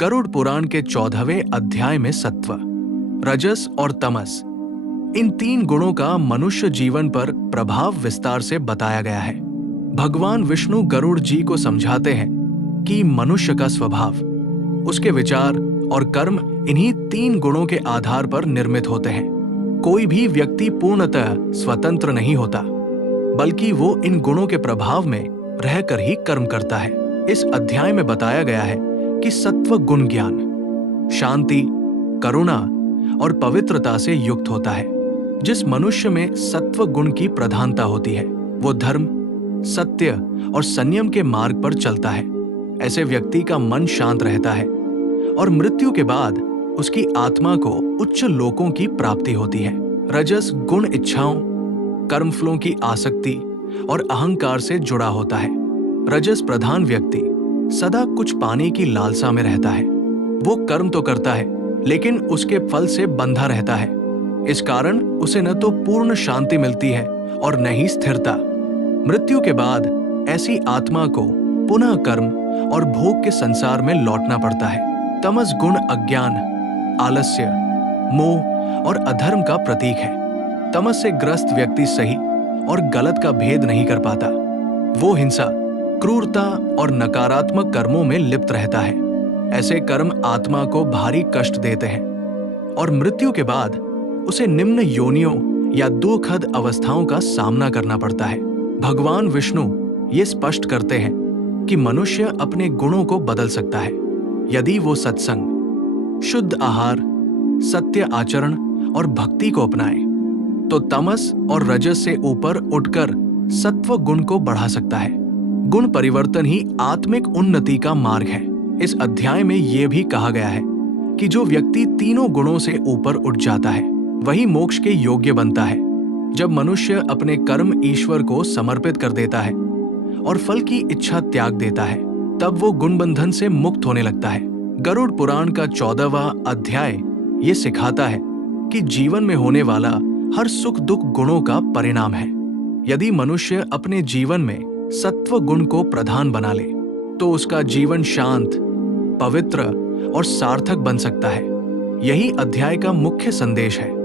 गरुड़ पुराण के 14वें अध्याय में सत्व, रजस और तमस, इन तीन गुणों का मनुष्य जीवन पर प्रभाव विस्तार से बताया गया है। भगवान विष्णु गरुड़ जी को समझाते हैं कि मनुष्य का स्वभाव, उसके विचार और कर्म इन्हीं तीन गुणों के आधार पर निर्मित होते हैं। कोई भी व्यक्ति पूर्णतः स्वतंत्र नहीं होता, बल्कि वो इन गुणों के प्रभाव में रहकर ही कर्म करता है। इस अध्याय में बताया गया है कि सत्व गुण ज्ञान, शांति, करुणा और पवित्रता से युक्त होता है। जिस मनुष्य में सत्व गुण की प्रधानता होती है, वो धर्म, सत्य और संयम के मार्ग पर चलता है। ऐसे व्यक्ति का मन शांत रहता है और मृत्यु के बाद उसकी आत्मा को उच्च लोकों की प्राप्ति होती है। रजस गुण इच्छाओं, कर्मफलों की आसक्ति और अहंकार से जुड़ा होता है। रजस प्रधान व्यक्ति सदा कुछ पाने की लालसा में रहता है। वो कर्म तो करता है, लेकिन उसके फल से बंधा रहता है। इस कारण उसे न तो पूर्ण शांति मिलती है और न ही स्थिरता। मृत्यु के बाद ऐसी आत्मा को पुनः कर्म और भोग के संसार में लौटना पड़ता है। तमस गुण अज्ञान, आलस्य, मोह और अधर्म का प्रतीक है। तमस से ग्रस्त व्यक्ति सही और गलत का भेद नहीं कर पाता। वो हिंसा, क्रूरता और नकारात्मक कर्मों में लिप्त रहता है। ऐसे कर्म आत्मा को भारी कष्ट देते हैं और मृत्यु के बाद उसे निम्न योनियों या दुखद अवस्थाओं का सामना करना पड़ता है। भगवान विष्णु ये स्पष्ट करते हैं कि मनुष्य अपने गुणों को बदल सकता है यदि वो सत्संग, शुद्ध आहार, सत्य आचरण और भक्ति को अपनाए, तो तमस और रजस से ऊपर उठकर सत्व गुण को बढ़ा सकता है। गुण परिवर्तन ही आत्मिक उन्नति का मार्ग है। इस अध्याय में यह भी कहा गया है कि जो व्यक्ति तीनों गुणों से ऊपर उठ जाता है, वही मोक्ष के योग्य बनता है। जब मनुष्य अपने कर्म ईश्वर को समर्पित कर देता है और फल की इच्छा त्याग देता है, तब वो गुणबंधन से मुक्त होने लगता है। गरुड़ पुराण का 14वां अध्याय ये सिखाता है कि जीवन में होने वाला हर सुख दुख गुणों का परिणाम है। यदि मनुष्य अपने जीवन में सत्व गुण को प्रधान बना ले, तो उसका जीवन शांत, पवित्र और सार्थक बन सकता है। यही अध्याय का मुख्य संदेश है।